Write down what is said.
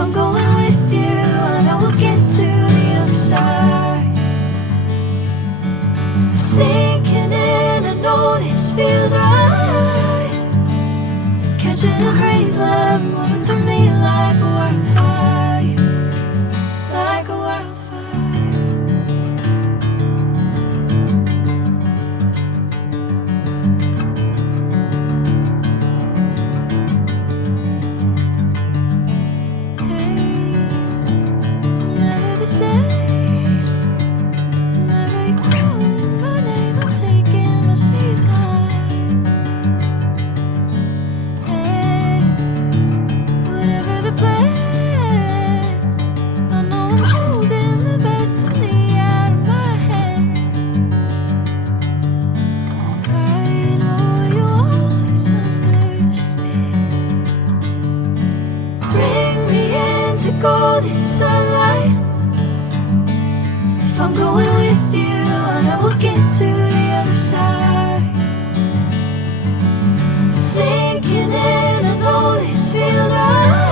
I'm going with you, I know we'll get to the other side. Sinking in, I know this feels right. Catching a crazy love, moving through me like a wildfire, like a wildfire. Golden sunlight. If I'm going with you, I know we'll get to the other side. Sinking in, I know this feels right.